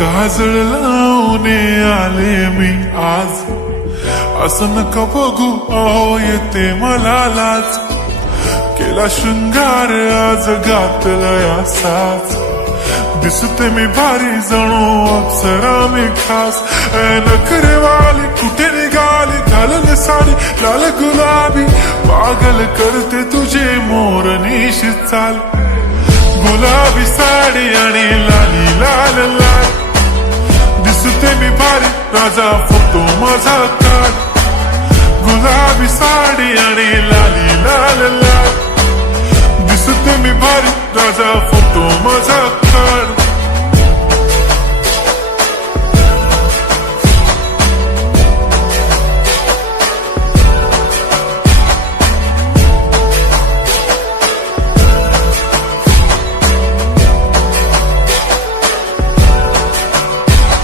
काजळ लावून आले मी आज, असं नका बघू अहो येते मला लाज. केला शृंगार आज घातलाय असाच, दिसते मी भारी जणू अप्सरा मी खास. नखरेवाली कुठे निघाली, घालून साडी लाल गुलाबी, पागल करते तुझे मोरनीशी चाल. गुलाबी साडी आणि लाली लाल लाल, दिसते मी भारी राजा फोटो माझा काढ. गुलाबी साडी आणि लाली लाल लाल, दिसते मी भारी राजा फोटो माझा काढ.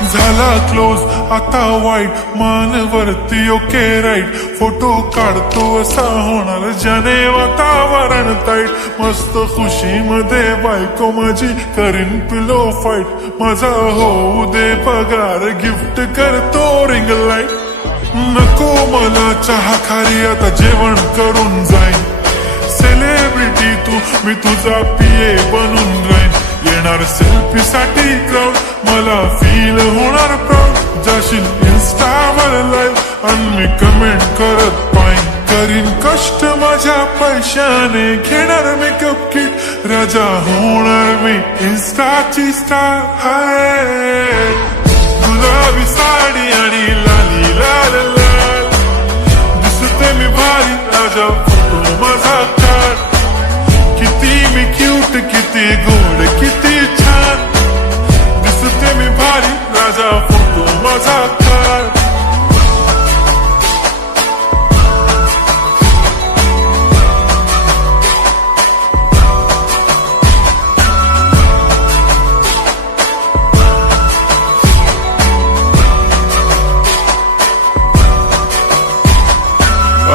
झाला क्लोज आता वाईट, मानवरती ओके राईट. फोटो काढतो असा होणार ज्याने वातावरण ताईट. मस्त खुशी मध्ये बायको माझी करीन पिलो फाईट. माझा होऊ दे पगार, गिफ्ट करतो रिंग लाईट. नको मला चहा खारी, आता जेवण करून जाईन. सेलिब्रिटी तू, मी तुझा पिये बनून राहीन. येणार सेल्फी साठी क्राऊड, मला फील होणार प्राऊड. जाशील इन्स्टावर लाईव्ह आणि मी कमेंट करत पाईन. करीन कष्ट माझ्या पैशाने, घेणार मेकअप किट. राजा होणार मी इन्स्टाची स्टार. हाय गुलाबी साडी आणि लाली लाल लाल, दिसते मी भारी राजा फोटो माझा काढ. किती मी क्यूट, किती गोड, किती छान, दिसते मी भारी राजा फोटो माझा काढ.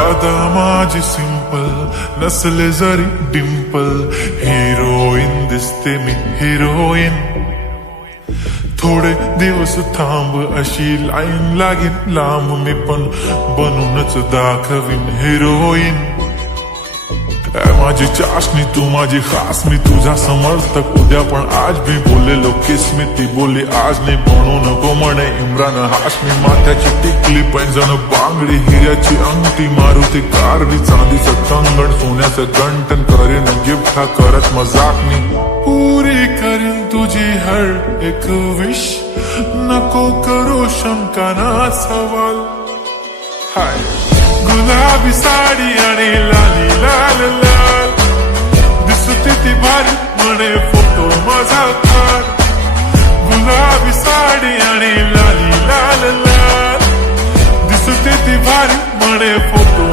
आता माझी सिंपल, नसले जरी डिंपल. हिरोईन दिसते मी हिरोईन. थोडे दिवस थांब अशी लाईन लागेल लांब, मी पण बनूनच दाखवीन हिरोईन. माझी चाशनी तू माझी खास, मी तुझा समर्थक उद्या पण आज मी बोललेलो किस मी. ती बोलली आज नाही बनू नको म्हणे इम्रान हाशमी. माथ्याची टिकली पैंजण बांगडी, हिऱ्याची अंगठी, मारुती कारली, चांदीचं कंगण, सोन्याचं गंटन. करीन गिफ्ट हा करत मजाकनी, पुरी करीन तुझी हर एक विश. नको करू शंका ना सवाल. हाय गुलाबी साडी आणि लाली लाल लाल, दिसते ती भारी म्हणे फोटो माझा काढ. गुलाबी साडी आणि लाली लाल लाल, दिसते ती भारी म्हणे फोटो